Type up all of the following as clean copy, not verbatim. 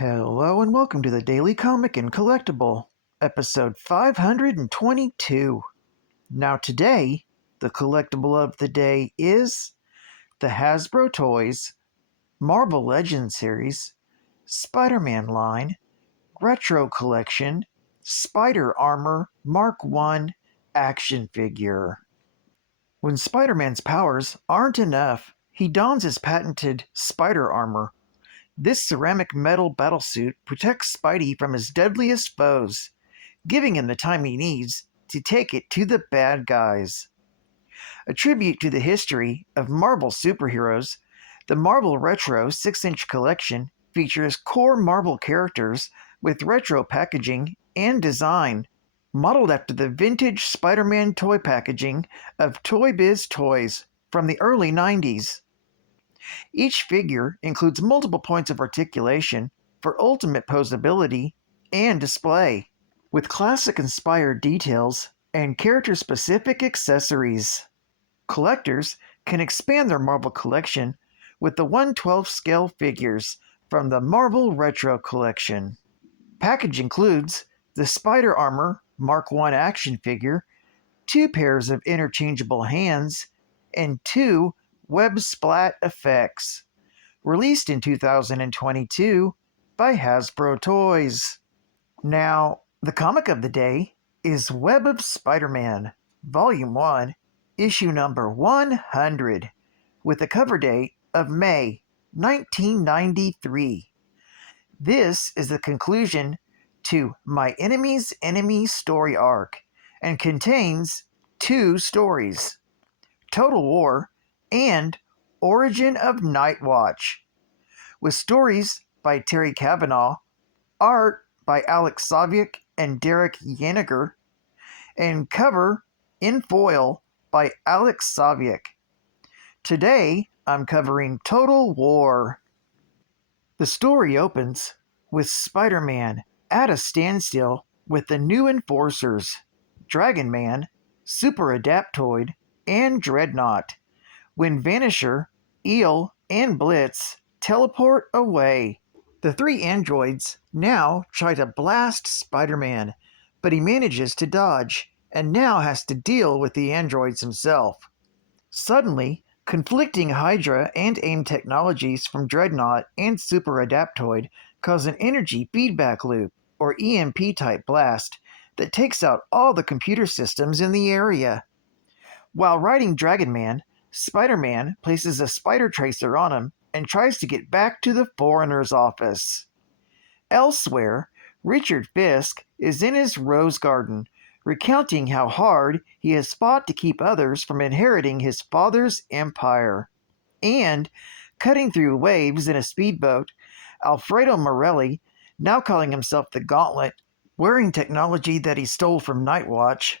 Hello and welcome to the Daily Comic and Collectible, episode 522. Now today, the collectible of the day is the Hasbro Toys Marvel Legends series, Spider-Man line, Retro Collection, Spider Armor Mark 1 action figure. When Spider-Man's powers aren't enough, he dons his patented Spider Armor. This ceramic metal battlesuit protects Spidey from his deadliest foes, giving him the time he needs to take it to the bad guys. A tribute to the history of Marvel superheroes, the Marvel Retro 6-inch collection features core Marvel characters with retro packaging and design, modeled after the vintage Spider-Man toy packaging of Toy Biz Toys from the early 90s. Each figure includes multiple points of articulation for ultimate posability and display, with classic-inspired details and character-specific accessories. Collectors can expand their Marvel collection with the 1/12 scale figures from the Marvel Retro Collection. Package includes the Spider Armor Mark 1 action figure, 2 pairs of interchangeable hands, and 2 web splat effects, released in 2022 by Hasbro Toys. Now, the comic of the day is Web of Spider-Man, Volume 1, issue number 100, with a cover date of May 1993. This is the conclusion to My Enemy's Enemy story arc and contains 2 stories, Total War and Origin of Nightwatch, with stories by Terry Cavanaugh, art by Alex Saviuk and Derek Yaniger, and cover in foil by Alex Saviuk. Today, I'm covering Total War. The story opens with Spider-Man at a standstill with the new Enforcers, Dragon Man, Super Adaptoid, and Dreadnought, when Vanisher, Eel, and Blitz teleport away. The 3 androids now try to blast Spider-Man, but he manages to dodge, and now has to deal with the androids himself. Suddenly, conflicting Hydra and AIM technologies from Dreadnought and Super Adaptoid cause an energy feedback loop, or EMP-type blast, that takes out all the computer systems in the area. While riding Dragon Man, Spider-Man places a spider tracer on him and tries to get back to the foreigner's office. Elsewhere, Richard Fisk is in his rose garden, recounting how hard he has fought to keep others from inheriting his father's empire. And, cutting through waves in a speedboat, Alfredo Morelli, now calling himself the Gauntlet, wearing technology that he stole from Nightwatch,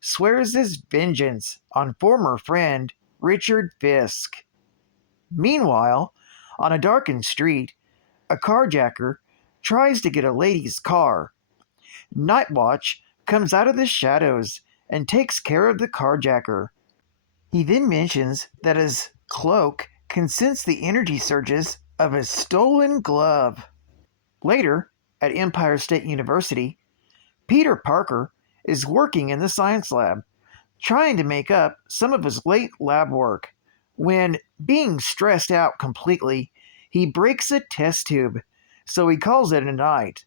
swears his vengeance on former friend Richard Fisk. Meanwhile, on a darkened street, a carjacker tries to get a lady's car. Nightwatch comes out of the shadows and takes care of the carjacker. He then mentions that his cloak can sense the energy surges of his stolen glove. Later, at Empire State University, Peter Parker is working in the science lab, trying to make up some of his late lab work, when, being stressed out completely, he breaks a test tube, so he calls it a night.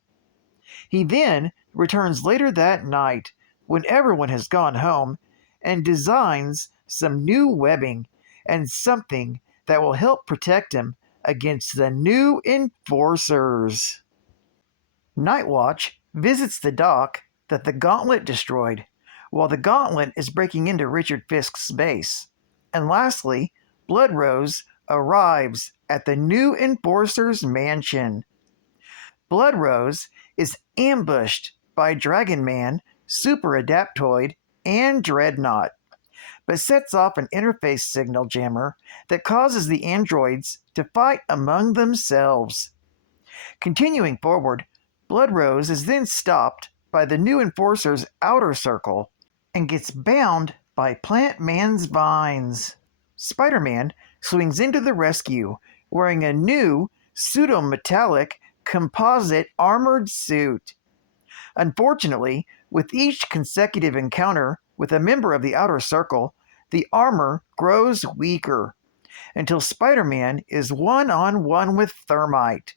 He then returns later that night, when everyone has gone home, and designs some new webbing and something that will help protect him against the new Enforcers. Nightwatch visits the dock that the Gauntlet destroyed, while the Gauntlet is breaking into Richard Fisk's base. And lastly, Blood Rose arrives at the new Enforcer's mansion. Blood Rose is ambushed by Dragon Man, Super Adaptoid, and Dreadnought, but sets off an interface signal jammer that causes the androids to fight among themselves. Continuing forward, Blood Rose is then stopped by the new Enforcer's outer circle and gets bound by Plant Man's vines. Spider-Man swings into the rescue wearing a new pseudo-metallic composite armored suit. Unfortunately, with each consecutive encounter with a member of the Outer Circle, the armor grows weaker until Spider-Man is one-on-one with Thermite.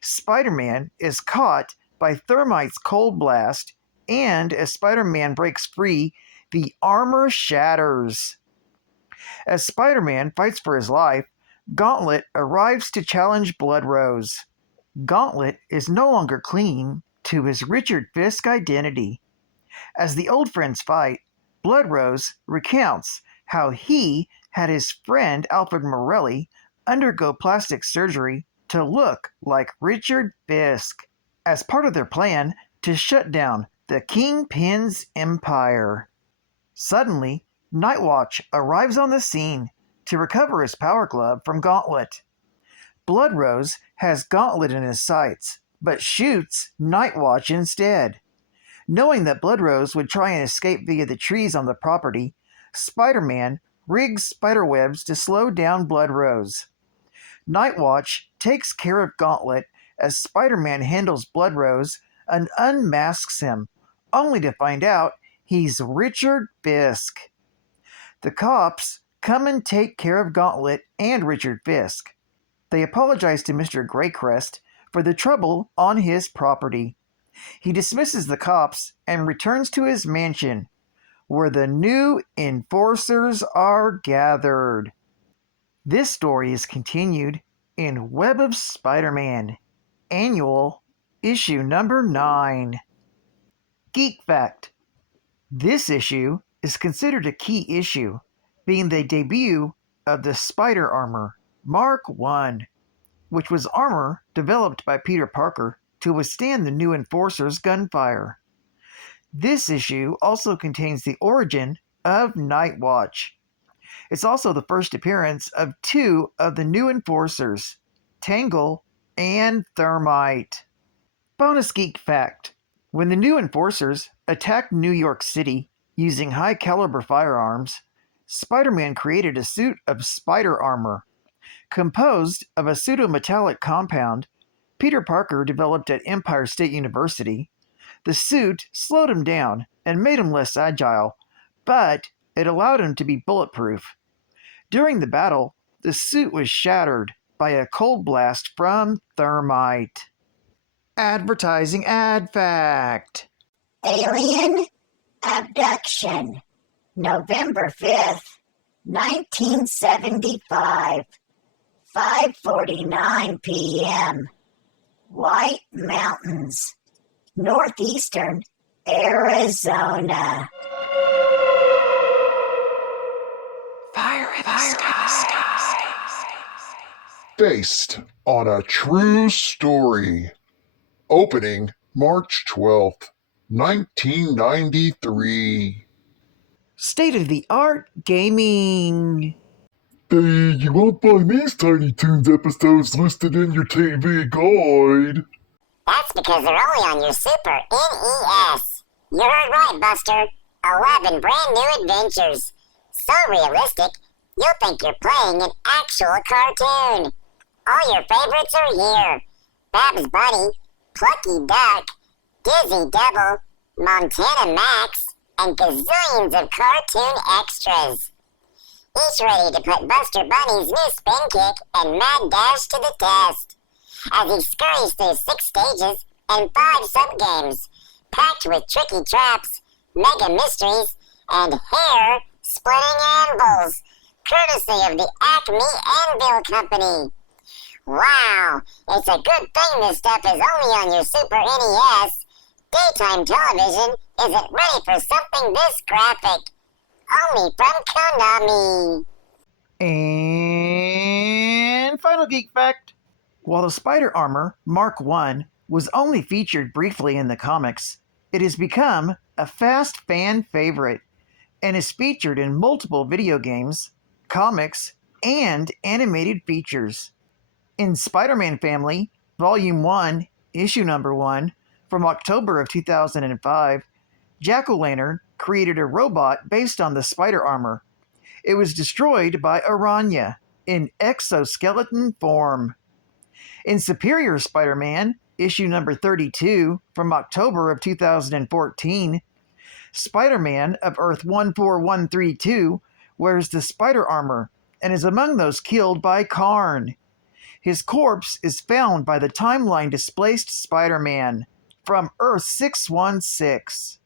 Spider-Man is caught by Thermite's cold blast, and as Spider-Man breaks free, the armor shatters. As Spider-Man fights for his life, Gauntlet arrives to challenge Blood Rose. Gauntlet is no longer clinging to his Richard Fisk identity. As the old friends fight, Blood Rose recounts how he had his friend Alfred Morelli undergo plastic surgery to look like Richard Fisk as part of their plan to shut down the Kingpin's empire. Suddenly, Nightwatch arrives on the scene to recover his power glove from Gauntlet. Blood Rose has Gauntlet in his sights, but shoots Nightwatch instead. Knowing that Blood Rose would try and escape via the trees on the property, Spider-Man rigs spiderwebs to slow down Blood Rose. Nightwatch takes care of Gauntlet as Spider-Man handles Blood Rose and unmasks him, only to find out he's Richard Fisk. The cops come and take care of Gauntlet and Richard Fisk. They apologize to Mr. Greycrest for the trouble on his property. He dismisses the cops and returns to his mansion, where the new enforcers are gathered. This story is continued in Web of Spider-Man, Annual, Issue number 9. Geek Fact. This issue is considered a key issue, being the debut of the Spider Armor Mark I, which was armor developed by Peter Parker to withstand the new Enforcer's gunfire. This issue also contains the origin of Nightwatch. It's also the first appearance of 2 of the new Enforcers, Tangle and Thermite. Bonus Geek Fact. When the new Enforcers attacked New York City using high-caliber firearms, Spider-Man created a suit of spider armor. Composed of a pseudo-metallic compound Peter Parker developed at Empire State University, the suit slowed him down and made him less agile, but it allowed him to be bulletproof. During the battle, the suit was shattered by a cold blast from Thermite. Advertising Ad Fact. Alien abduction, November 5th, 1975, 5:49 p.m. White Mountains, northeastern Arizona. Fire in the sky. Based on a true story. Opening March 12th, 1993. State-of-the-art gaming. Hey, you won't find these Tiny Toons episodes listed in your TV guide. That's because they're only on your Super NES. You heard right, Buster. 11 brand new adventures. So realistic, you'll think you're playing an actual cartoon. All your favorites are here. Babs Bunny, Plucky Duck, Dizzy Devil, Montana Max, and gazillions of cartoon extras. Each ready to put Buster Bunny's new spin kick and mad dash to the test, as he scurries through 6 stages and 5 sub-games, packed with tricky traps, mega mysteries, and hair-splitting anvils, courtesy of the Acme Anvil Company. Wow, it's a good thing this stuff is only on your Super NES. Daytime television isn't ready for something this graphic. Only from Konami. And final geek fact. While the Spider Armor Mark I was only featured briefly in the comics, it has become a fast fan favorite and is featured in multiple video games, comics, and animated features. In Spider-Man Family, Volume 1, Issue Number 1, from October of 2005, Jack-O-Lantern created a robot based on the Spider Armor. It was destroyed by Aranya in exoskeleton form. In Superior Spider-Man, issue number 32 from October of 2014, Spider-Man of Earth 14132 wears the spider armor and is among those killed by Karn. His corpse is found by the timeline-displaced Spider-Man from Earth 616.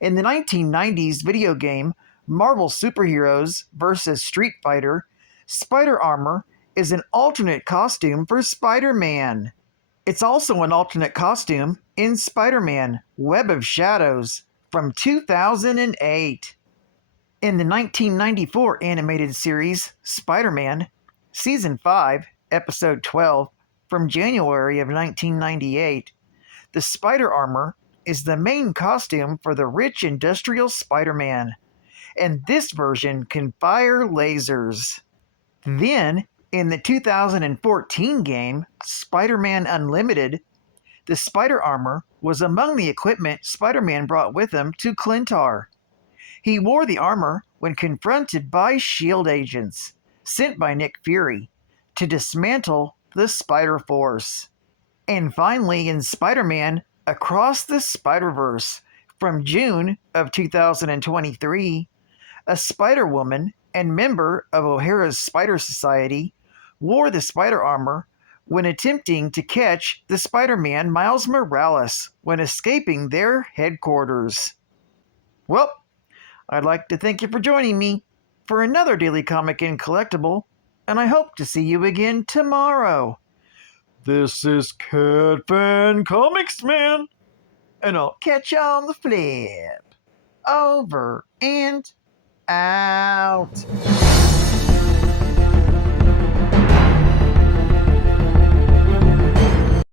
In the 1990s video game Marvel Superheroes vs. Street Fighter, spider armor is an alternate costume for Spider-Man. It's also an alternate costume in Spider-Man Web of Shadows from 2008. In the 1994 animated series Spider-Man, Season 5, Episode 12, from January of 1998, the spider armor is the main costume for the rich industrial Spider-Man, and this version can fire lasers. Then, in the 2014 game, Spider-Man Unlimited, the spider armor was among the equipment Spider-Man brought with him to Clintar. He wore the armor when confronted by S.H.I.E.L.D. agents, sent by Nick Fury, to dismantle the Spider-Force. And finally, in Spider-Man Across the Spider-Verse, from June of 2023, a Spider-Woman and member of O'Hara's Spider Society wore the spider armor when attempting to catch the Spider-Man Miles Morales when escaping their headquarters. Well, I'd like to thank you for joining me for another Daily Comic and Collectible, and I hope to see you again tomorrow. This is Cat Fan Comics Man, and I'll catch you on the flip. Over and out.